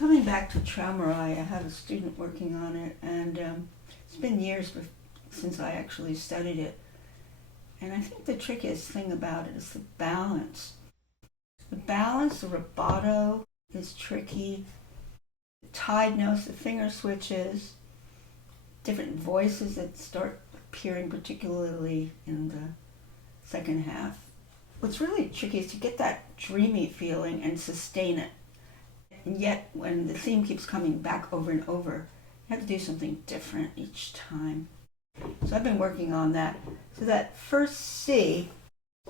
Coming back to Traumerei, I have a student working on it, and it's been years since I actually studied it. And I think the trickiest thing about it is the balance. The balance, the rubato is tricky. The tied notes, the finger switches, different voices that start appearing, particularly in the second half. What's really tricky is to get that dreamy feeling and sustain it. And yet, when the theme keeps coming back over and over, you have to do something different each time. So I've been working on that. So that first C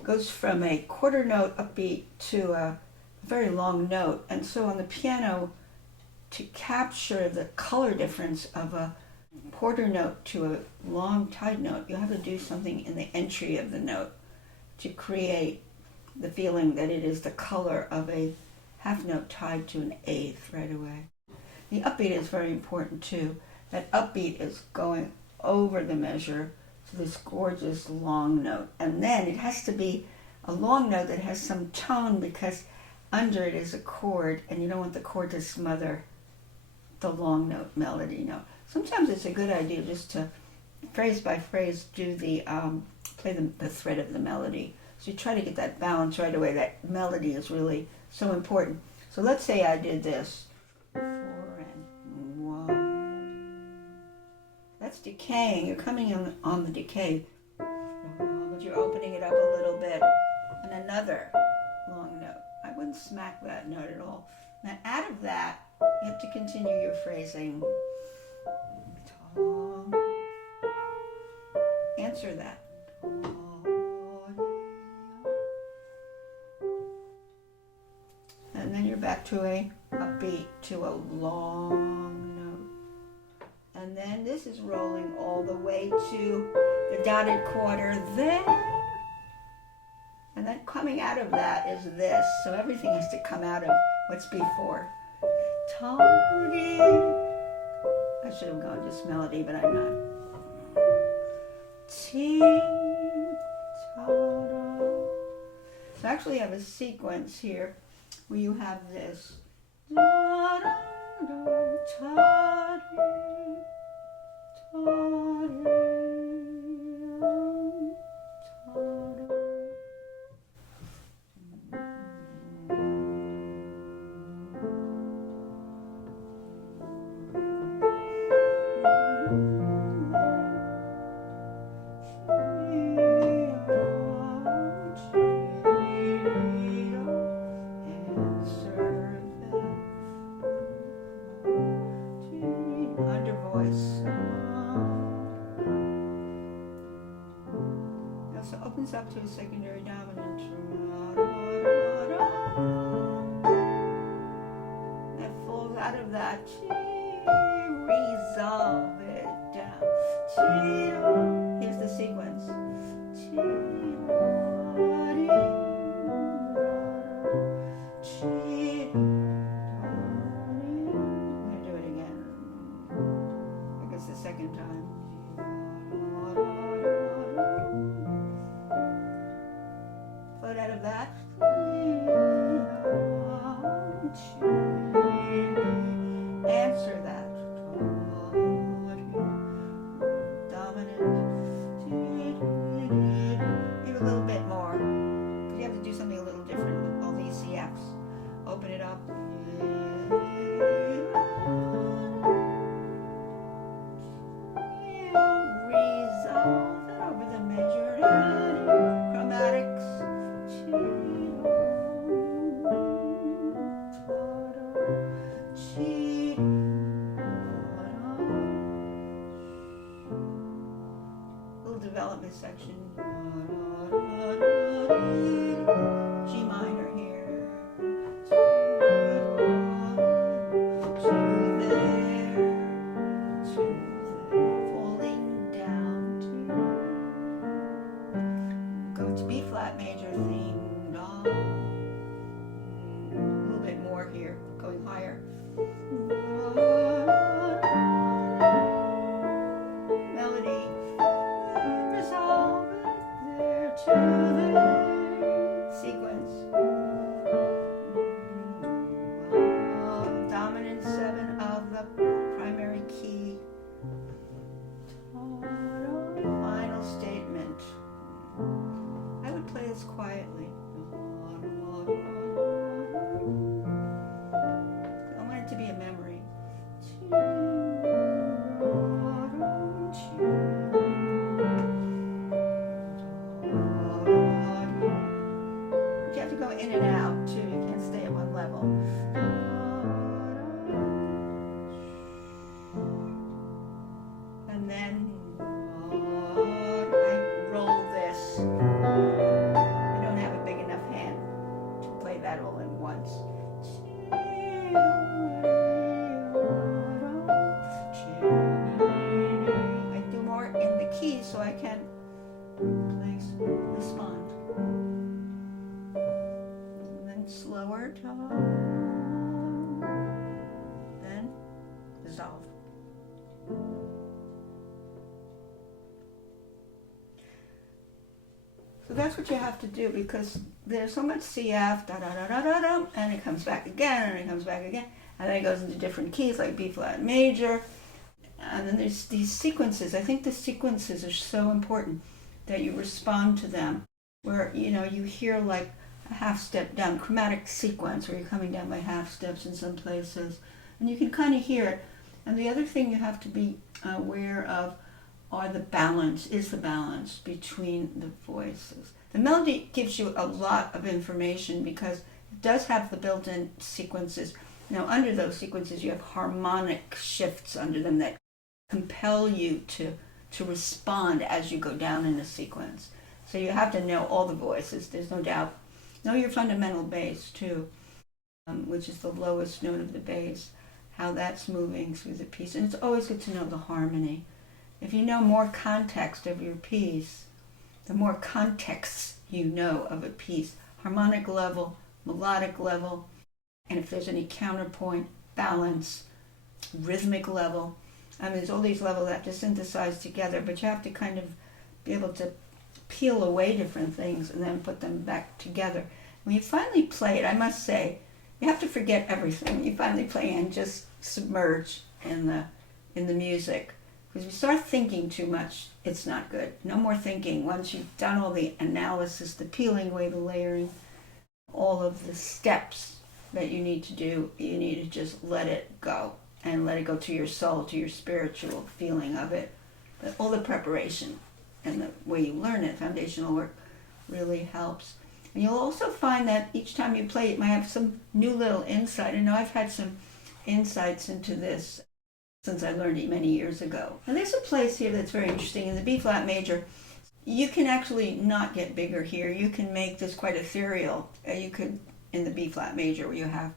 goes from a quarter note upbeat to a very long note. And so on the piano, to capture the color difference of a quarter note to a long tied note, you have to do something in the entry of the note to create the feeling that it is the color of a half note tied to an eighth right away. The upbeat is very important too. That upbeat is going over the measure to this gorgeous long note. And then it has to be a long note that has some tone, because under it is a chord, and you don't want the chord to smother the long note melody note. Sometimes it's a good idea just to phrase by phrase do the play the thread of the melody. So you try to get that balance right away. That melody is really so important. So let's say I did this. 4 and 1. That's decaying. You're coming on the decay. But you're opening it up a little bit. And another long note. I wouldn't smack that note at all. Now out of that, you have to continue your phrasing. Answer that. And then you're back to a beat, to a long note. And then this is rolling all the way to the dotted quarter there. And then coming out of that is this. So everything has to come out of what's before. Tony. I should have gone just melody, but I'm not. So actually I have a sequence here where you have this. Opens up to a secondary dominant. That falls out of that. Resolve it down. Here's the sequence. I'm going to do it again. I guess the second time. Out of that. Answer that. Dominant. Maybe a little bit more. You have to do something a little different with all these CFs. Open it up. Resolve it over the measure. Chromatics. Little development section. G minor here. To there. Falling down to. Go to B flat major theme. A little bit more here, going higher. Melody. Resolve it there to the sequence. Dominance. So that's what you have to do, because there's so much CF, da da da da da da, and it comes back again, and it comes back again, and then it goes into different keys like B flat major, and then there's these sequences. I think the sequences are so important that you respond to them, where you hear like a half step down, chromatic sequence, where you're coming down by half steps in some places, and you can kind of hear it. And the other thing you have to be aware of is the balance between the voices. The melody gives you a lot of information because it does have the built-in sequences. Now, under those sequences, you have harmonic shifts under them that compel you to respond as you go down in a sequence. So you have to know all the voices, there's no doubt. Know your fundamental bass, too, which is the lowest note of the bass, how that's moving through the piece. And it's always good to know the harmony. If you know more context of your piece, the more contexts you know of a piece, harmonic level, melodic level, and if there's any counterpoint, balance, rhythmic level. I mean, there's all these levels that have to synthesize together, but you have to kind of be able to peel away different things and then put them back together. When you finally play it, I must say, you have to forget everything. When you finally play and just submerge in the music. Because if you start thinking too much, it's not good. No more thinking. Once you've done all the analysis, the peeling away, the layering, all of the steps that you need to do, you need to just let it go. And let it go to your soul, to your spiritual feeling of it. But all the preparation and the way you learn it, foundational work, really helps. And you'll also find that each time you play, it might have some new little insight. I know I've had some insights into this since I learned it many years ago. And there's a place here that's very interesting. In the B flat major, you can actually not get bigger here. You can make this quite ethereal. You could, in the B flat major, where you have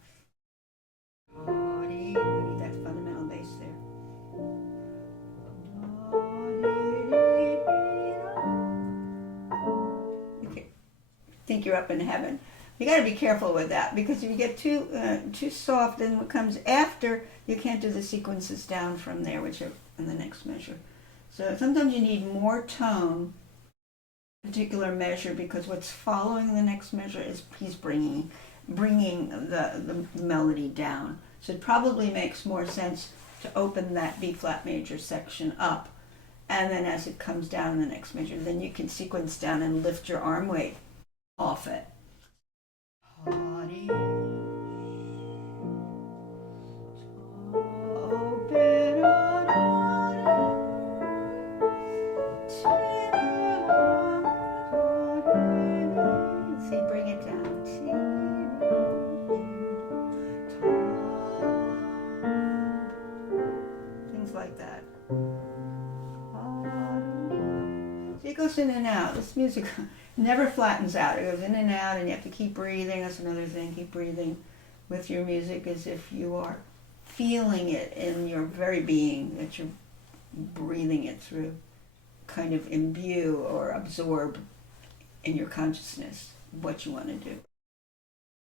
that fundamental bass there. Okay. Think you're up in heaven. You got to be careful with that, because if you get too soft, then what comes after, you can't do the sequences down from there, which are in the next measure. So sometimes you need more tone, particular measure, because what's following the next measure is he's bringing the melody down. So it probably makes more sense to open that B flat major section up, and then as it comes down in the next measure, then you can sequence down and lift your arm weight off it. See, bring it down. Things like that. So it goes in and out. This music never flattens out. It goes in and out, and you have to keep breathing. That's another thing. Keep breathing with your music as if you are feeling it in your very being, that you're breathing it through. Kind of imbue or absorb in your consciousness what you want to do.